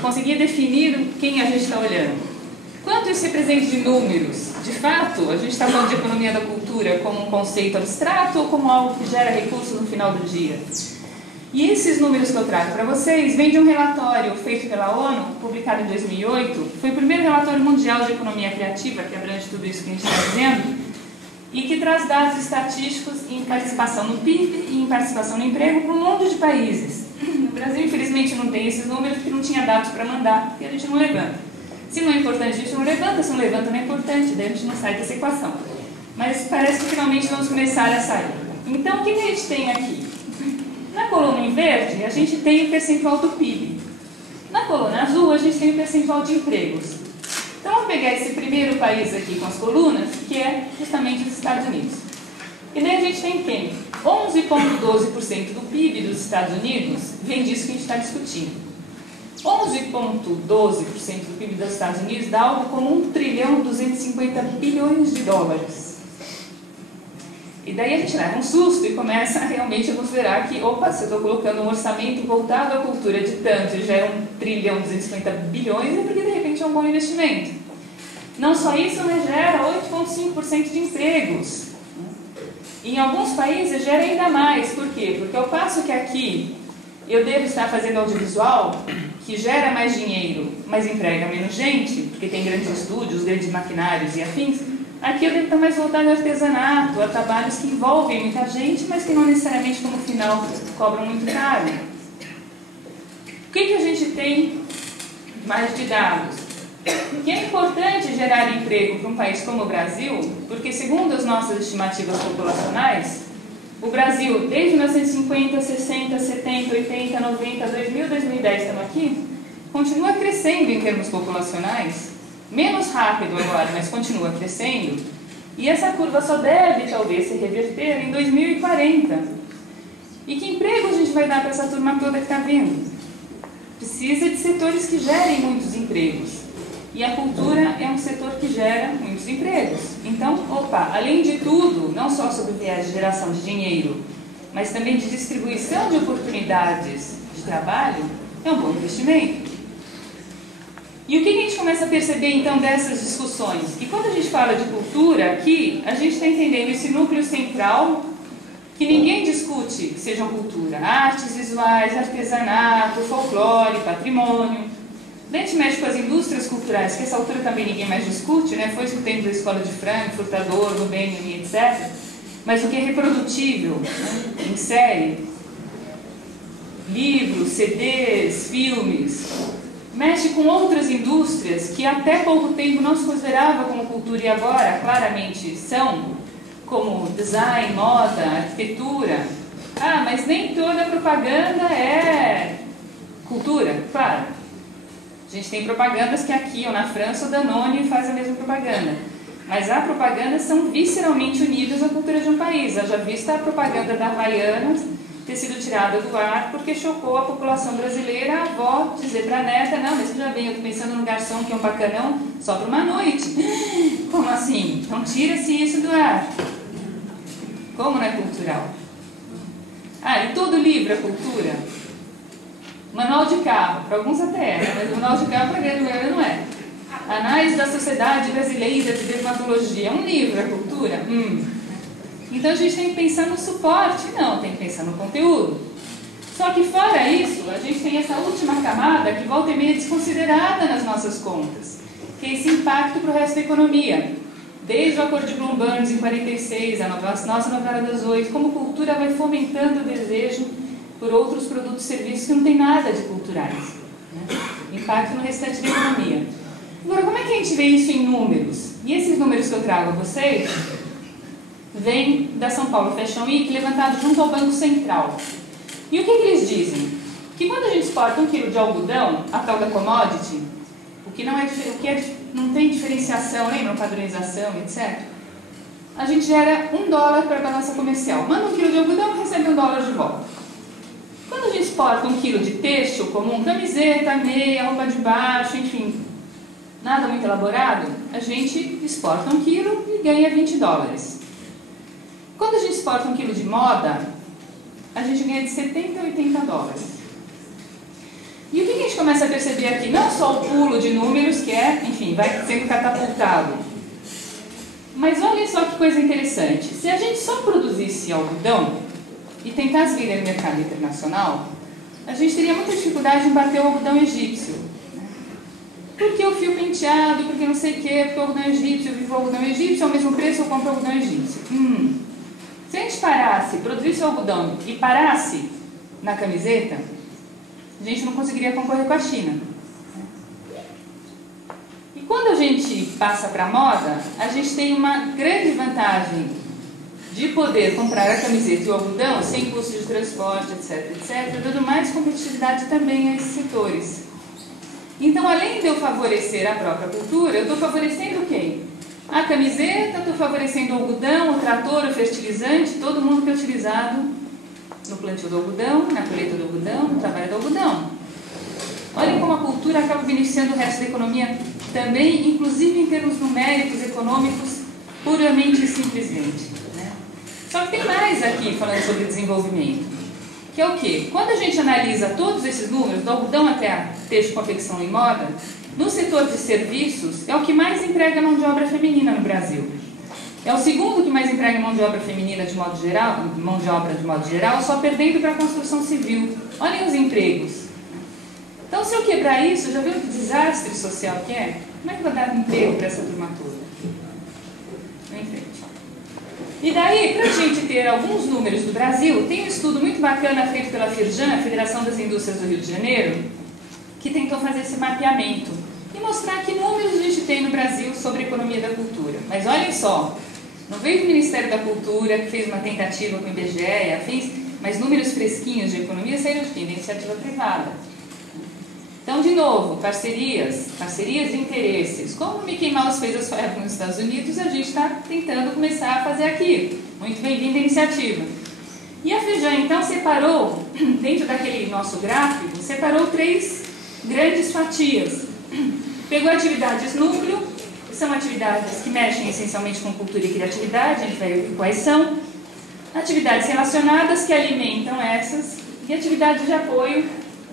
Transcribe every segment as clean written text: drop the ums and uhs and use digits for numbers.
conseguir definir quem a gente está olhando. Quanto isso representa de números? De fato, a gente está falando de economia da cultura como um conceito abstrato ou como algo que gera recursos no final do dia? E esses números que eu trago para vocês vêm de um relatório feito pela ONU, publicado em 2008. Foi o primeiro relatório mundial de economia criativa, que abrange tudo isso que a gente está dizendo, e que traz dados estatísticos em participação no PIB e em participação no emprego para um monte de países. No Brasil, infelizmente, não tem esses números porque não tinha dados para mandar, porque a gente não levanta. Se não é importante, a gente não levanta, se não levanta, não é importante, daí a gente não sai dessa equação. Mas parece que finalmente vamos começar a sair. Então, o que a gente tem aqui? Na coluna em verde, a gente tem o percentual do PIB. Na coluna azul, a gente tem o percentual de empregos. Então, vamos pegar esse primeiro país aqui com as colunas, que é justamente os Estados Unidos. E daí a gente tem quem? 11,12% do PIB dos Estados Unidos vem disso que a gente está discutindo. 11,12% do PIB dos Estados Unidos dá algo como 1,250 bilhões de dólares. E daí a gente leva um susto e começa realmente a considerar que, opa, se eu estou colocando um orçamento voltado à cultura de tanto e já é 1,250 bilhões, é porque de repente é um bom investimento. Não só isso, mas gera 8,5% de empregos. Em alguns países gera ainda mais. Por quê? Porque ao passo que aqui eu devo estar fazendo audiovisual, que gera mais dinheiro, mas emprega menos gente, porque tem grandes estúdios, grandes maquinários e afins, aqui eu devo estar mais voltado ao artesanato, a trabalhos que envolvem muita gente, mas que não necessariamente, como final, cobram muito caro. O que a gente tem mais de dados? Que é importante gerar emprego para um país como o Brasil, porque segundo as nossas estimativas populacionais, o Brasil, desde 1950, 60, 70, 80, 90, 2000, 2010, estamos aqui, continua crescendo em termos populacionais, menos rápido agora, mas continua crescendo, e essa curva só deve, talvez, se reverter em 2040. E que emprego a gente vai dar para essa turma toda que está vindo? Precisa de setores que gerem muitos empregos. E a cultura é um setor que gera muitos empregos. Então, opa, além de tudo, não só sob o viés de geração de dinheiro, mas também de distribuição de oportunidades de trabalho, é um bom investimento. E o que a gente começa a perceber, então, dessas discussões? Que quando a gente fala de cultura aqui, a gente está entendendo esse núcleo central que ninguém discute que sejam cultura. Artes visuais, artesanato, folclore, patrimônio. Daí a gente mexe com as indústrias culturais, que essa altura também ninguém mais discute, né? Foi discutindo da escola de Frankfurt, Furtador, Rubênio e etc. Mas o que é reprodutível, né? Em série, livros, CDs, filmes, mexe com outras indústrias que até pouco tempo não se considerava como cultura e agora claramente são, como design, moda, arquitetura. Ah, mas nem toda propaganda é cultura, claro. A gente tem propagandas que aqui ou na França o Danone faz a mesma propaganda. Mas há propagandas que são visceralmente unidas à cultura de um país. Haja vista a propaganda da Havaianas ter sido tirada do ar porque chocou a população brasileira, a avó dizer para a neta, não, mas já bem, eu estou pensando num garçom que é um bacanão só para uma noite. Como assim? Então tira-se isso do ar. Como não é cultural? Ah, e todo livro é cultura? Manual de carro, para alguns até é, mas o manual de carro para a grande maioria não é. Análise da Sociedade Brasileira de Dermatologia, é um livro, é cultura? Então a gente tem que pensar no suporte, não, tem que pensar no conteúdo. Só que fora isso, a gente tem essa última camada que volta e meia desconsiderada nas nossas contas, que é esse impacto para o resto da economia. Desde o Acordo de Bloom-Burns em 46, a nossa novela das 8, como cultura vai fomentando o desejo por outros produtos e serviços que não tem nada de culturais, né? Impacto no restante da economia. Agora, como é que a gente vê isso em números? E esses números que eu trago a vocês vêm da São Paulo Fashion Week, levantado junto ao Banco Central. E o que eles dizem? Que quando a gente exporta 1 quilo de algodão, a tal da commodity, o que não tem diferenciação, lembram? Padronização, etc. A gente gera $1 para a balança comercial. Manda 1 quilo de algodão, recebe $1 de volta. Quando a gente exporta 1 quilo de têxtil comum, camiseta, meia, roupa de baixo, enfim, nada muito elaborado, a gente exporta 1 quilo e ganha $20. Quando a gente exporta 1 quilo de moda, a gente ganha de $70 a $80. E o que a gente começa a perceber aqui não só o pulo de números, que é, enfim, vai sendo catapultado. Mas olha só que coisa interessante. Se a gente só produzisse algodão e tentasse vender no mercado internacional, a gente teria muita dificuldade em bater o algodão egípcio. Porque o fio penteado, porque não sei o quê, porque o algodão egípcio, eu vivo o algodão egípcio, ao mesmo preço eu compro o algodão egípcio. Se a gente parasse, produzisse o algodão e parasse na camiseta, a gente não conseguiria concorrer com a China. E quando a gente passa para a moda, a gente tem uma grande vantagem de poder comprar a camiseta e o algodão sem custo de transporte, etc, etc, dando mais competitividade também a esses setores. Então, além de eu favorecer a própria cultura, eu estou favorecendo quem? A camiseta, estou favorecendo o algodão, o trator, o fertilizante, todo mundo que é utilizado no plantio do algodão, na colheita do algodão, no trabalho do algodão. Olhem como a cultura acaba beneficiando o resto da economia também, inclusive em termos numéricos, econômicos, puramente e simplesmente. Né? Só que tem mais aqui falando sobre desenvolvimento, que é o quê? Quando a gente analisa todos esses números, do algodão até a texto, confecção e moda, no setor de serviços é o que mais emprega mão de obra feminina no Brasil. É o segundo que mais emprega mão de obra feminina de modo geral, só perdendo para a construção civil. Olhem os empregos. Então, se eu quebrar isso, já viu que desastre social que é? Como é que eu vou dar emprego para essa turma toda? Vem em frente. E daí, para a gente ter alguns números do Brasil, tem um estudo muito bacana feito pela FIRJAN, a Federação das Indústrias do Rio de Janeiro, que tentou fazer esse mapeamento e mostrar que números a gente tem no Brasil sobre a economia da cultura. Mas olhem só, não veio do Ministério da Cultura, que fez uma tentativa com o IBGE e afins, mas números fresquinhos de economia saíram de quem? Da iniciativa privada. Então, de novo, parcerias de interesses. Como o Mickey Mouse fez a sua época nos Estados Unidos, a gente está tentando começar a fazer aqui. Muito bem-vinda a iniciativa. E a FIRJAN, então, separou, dentro daquele nosso gráfico, separou 3 grandes fatias. Pegou atividades núcleo, que são atividades que mexem essencialmente com cultura e criatividade, a gente vai ver quais são. Atividades relacionadas, que alimentam essas, e atividades de apoio,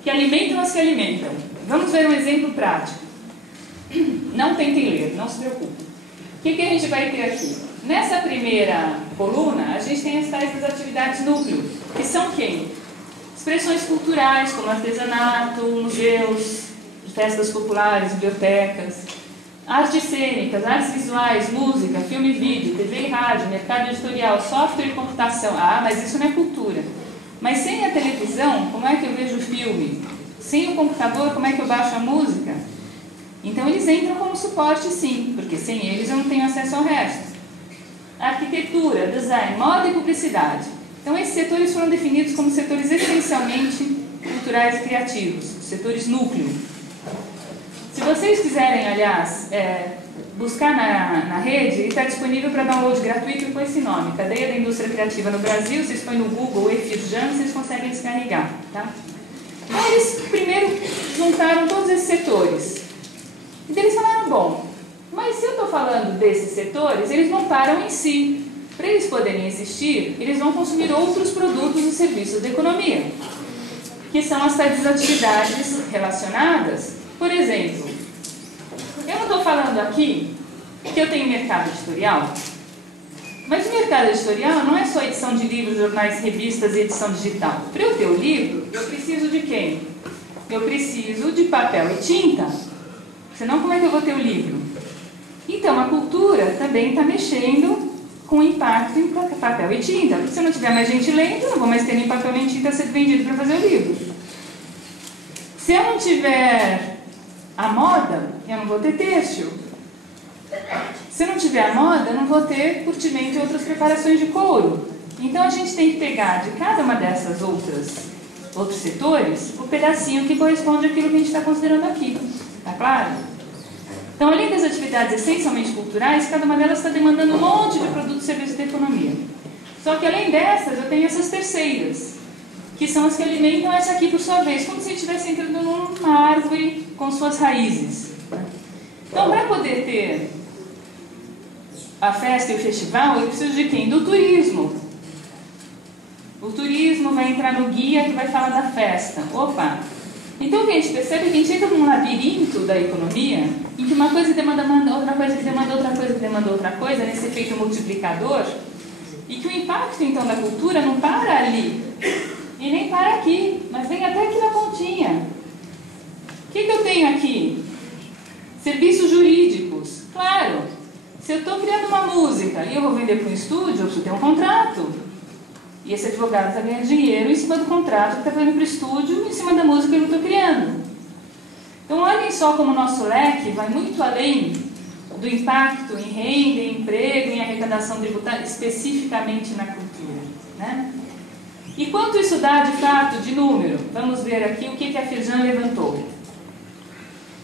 que alimentam as que alimentam. Vamos ver um exemplo prático. Não tentem ler, não se preocupem. O que a gente vai ter aqui? Nessa primeira coluna, a gente tem as tais das atividades núcleo, que são quem? Expressões culturais, como artesanato, museus, festas populares, bibliotecas, artes cênicas, artes visuais, música, filme e vídeo, TV e rádio, mercado editorial, software e computação. Ah, mas isso não é cultura. Mas sem a televisão, como é que eu vejo o filme? Sem o computador, como é que eu baixo a música? Então eles entram como suporte, sim, porque sem eles eu não tenho acesso ao resto. Arquitetura, design, moda e publicidade. Então esses setores foram definidos como setores essencialmente culturais e criativos, setores núcleo. Se vocês quiserem, aliás, buscar na rede, ele está disponível para download gratuito com esse nome, Cadeia da Indústria Criativa no Brasil. Vocês põem no Google FIRJAN, vocês conseguem descarregar. Tá? Então eles primeiro juntaram todos esses setores. E eles falaram, bom, mas se eu estou falando desses setores, eles não param em si. Para eles poderem existir, eles vão consumir outros produtos e serviços da economia, que são as tais atividades relacionadas. Por exemplo, eu não estou falando aqui que eu tenho mercado editorial, mas o mercado editorial não é só edição de livros, jornais, revistas e edição digital. Para eu ter o livro, eu preciso de quem? Eu preciso de papel e tinta. Senão, como é que eu vou ter o livro? Então, a cultura também está mexendo com impacto em papel e tinta. Porque se eu não tiver mais gente lendo, eu não vou mais ter nem papel nem tinta a ser vendido para fazer o livro. Se eu não tiver a moda, eu não vou ter têxtil. Se eu não tiver a moda, eu não vou ter curtimento e outras preparações de couro. Então, a gente tem que pegar de cada uma dessas outros setores o pedacinho que corresponde àquilo que a gente está considerando aqui. Tá claro? Então, além das atividades essencialmente culturais, cada uma delas está demandando um monte de produtos e serviços da economia. Só que, além dessas, eu tenho essas terceiras, que são as que alimentam essa aqui por sua vez, como se estivesse entrando numa árvore com suas raízes. Então, para poder ter a festa e o festival, eu preciso de quem? Do turismo. O turismo vai entrar no guia que vai falar da festa. Opa! Então o que a gente percebe é que a gente entra num labirinto da economia em que uma coisa demanda outra coisa, que demanda outra coisa, que demanda outra coisa, nesse efeito multiplicador, e que o impacto então da cultura não para ali, e nem para aqui, mas vem até aqui na pontinha. O que eu tenho aqui? Serviços jurídicos. Claro, se eu estou criando uma música e eu vou vender para um estúdio, eu preciso ter um contrato. E esse advogado está ganhando dinheiro em cima do contrato que está fazendo para o estúdio, em cima da música que eu estou criando. Então, olhem só como o nosso leque vai muito além do impacto em renda, em emprego, em arrecadação tributária, especificamente na cultura, né? E quanto isso dá, de fato, de número? Vamos ver aqui o que a Firjan levantou.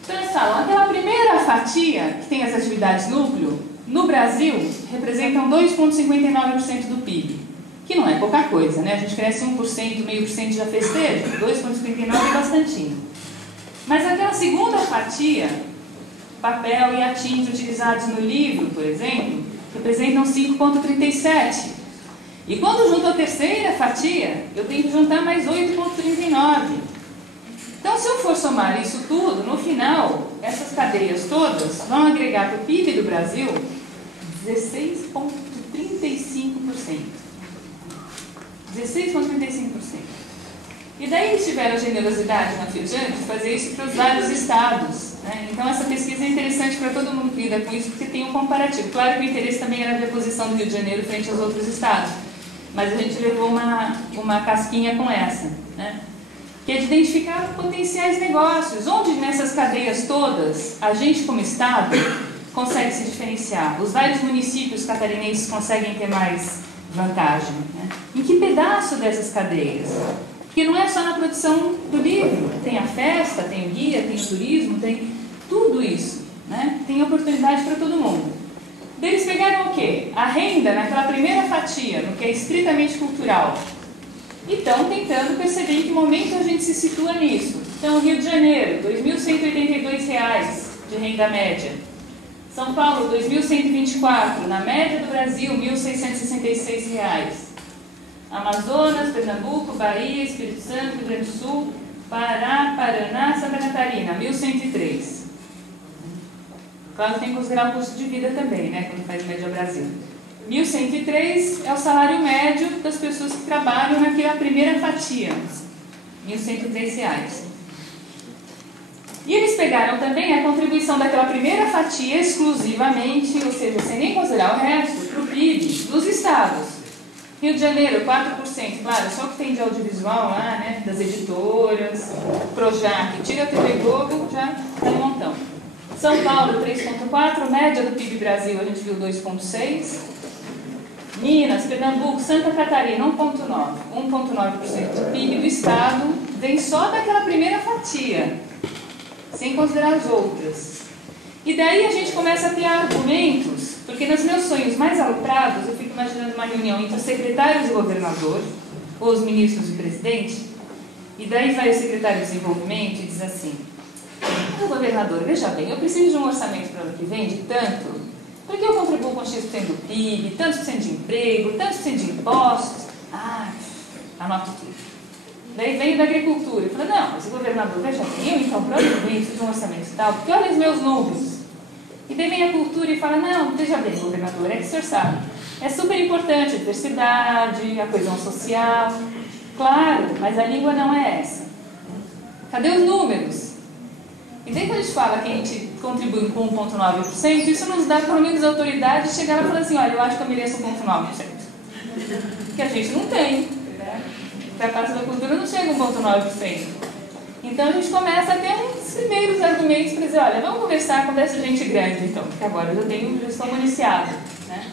Então, aquela primeira fatia, que tem as atividades núcleo, no Brasil, representam 2,59% do PIB. Que não é pouca coisa, né? A gente cresce 1%, meio por cento já festeja, 2,59% é bastantinho. Mas aquela segunda fatia, papel e a tinta utilizados no livro, por exemplo, representam 5,37%. E quando junto a terceira fatia, eu tenho que juntar mais 8,39%. Então, se eu for somar isso tudo, no final, essas cadeias todas vão agregar para o PIB do Brasil 16,35%. 16,35%. E daí eles tiveram a generosidade na Firjan de fazer isso para os vários estados, né? Então essa pesquisa é interessante para todo mundo que lida com isso, porque tem um comparativo. Claro que o interesse também era ver a posição do Rio de Janeiro frente aos outros estados, mas a gente levou uma casquinha com essa, né? Que é de identificar potenciais negócios, onde nessas cadeias todas, a gente como estado consegue se diferenciar. Os vários municípios catarinenses conseguem ter mais vantagem, né? Em que pedaço dessas cadeias? Porque não é só na produção do livro, tem a festa, tem o guia, tem o turismo, tem tudo isso, né? Tem oportunidade para todo mundo. Eles pegaram o quê? A renda naquela primeira fatia, no que é estritamente cultural, e estão tentando perceber em que momento a gente se situa nisso. Então, Rio de Janeiro, R$ 2.182 de renda média. São Paulo, 2.124, na média do Brasil, R$ 1.666. Amazonas, Pernambuco, Bahia, Espírito Santo, Rio Grande do Sul, Pará, Paraná, Santa Catarina, 1.103. Claro que tem que considerar o custo de vida também, né, quando faz média Brasil. 1.103 é o salário médio das pessoas que trabalham naquela primeira fatia, R$ 1.103. E eles pegaram também a contribuição daquela primeira fatia exclusivamente, ou seja, sem nem considerar o resto, para o PIB dos estados. Rio de Janeiro, 4%, claro, só que tem de audiovisual lá, né, das editoras, Projac, tira a TV Globo, já está um montão. São Paulo, 3,4%, média do PIB Brasil, a gente viu 2,6%. Minas, Pernambuco, Santa Catarina, 1,9%. 1,9% do PIB do estado vem só daquela primeira fatia, sem considerar as outras. E daí a gente começa a ter argumentos, porque nos meus sonhos mais aloprados, eu fico imaginando uma reunião entre os secretários e o governador, ou os ministros e o presidente, e daí vai o secretário de desenvolvimento e diz assim: governador, veja bem, eu preciso de um orçamento para o ano que vem de tanto, porque eu contribuo com X% do PIB, tantos por cento de emprego, tantos por cento de impostos. Anoto tudo. Daí veio da agricultura e falou: não, mas o governador, veja bem, eu então provavelmente preciso de um orçamento e tal, porque olha os meus números. E daí vem a cultura e fala: não, veja bem, governador, é que o senhor sabe, é super importante a diversidade, a coesão social. Claro, mas a língua não é essa. Cadê os números? E daí quando a gente fala que a gente contribui com 1,9%, isso nos dá pelo menos a autoridade de chegar lá e falar assim: olha, eu acho que eu mereço 1,9%. Que a gente não tem, né? Para a parte da cultura não chega a 1,9%. Então a gente começa a ter uns primeiros argumentos para dizer: olha, vamos conversar com essa gente grande então, porque agora eu já estou municiado, né?